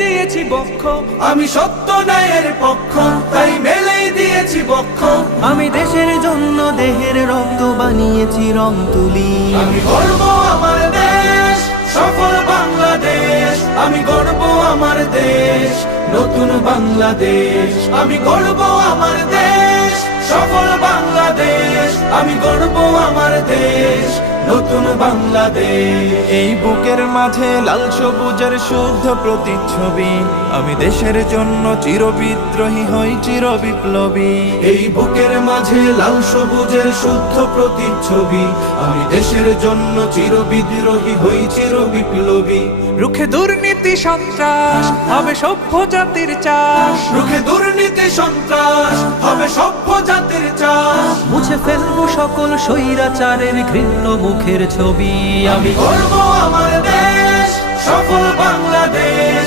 দিয়েছি বক্ষ, আমি সত্য ন্যায়ের পক্ষ, তাই মেলেই দিয়েছি বক্ষ। আমি দেশের জন্য দেহের রক্ত বানিয়েছি রং তুলি। আমি গর্ব আমার দেশ, সফল বাংলাদেশ। আমি গর্ব আমার দেশ, নতুন বাংলাদেশ। আমি গর্ব আমার দেশ, সফল বাংলাদেশ। আমি গর্ব আমার দেশ, নতুন বাংলাদেশ। এই বুকের মাঝে লাল সবুজের শুদ্ধ প্রতিচ্ছবি, আমি দেশের জন্য চিরবিদ্রোহী হই চির বিপ্লবী। এই বুকের মাঝে লাল সবুজের শুদ্ধ প্রতিচ্ছবি, আমি দেশের জন্য চির বিদ্রোহী হই চির বিপ্লবী। রুখে দুর্নীতি সন্ত্রাস হবে সভ্য জাতির চাষ। রুখে দুর্নীতি সন্ত্রাস হবে সভ্য জাতির চাষ। মুছে ফেলবো সকল স্বৈরাচারের ঘৃণ্য মুখের ছবি। আমি গর্ব আমার দেশ, সফল বাংলাদেশ।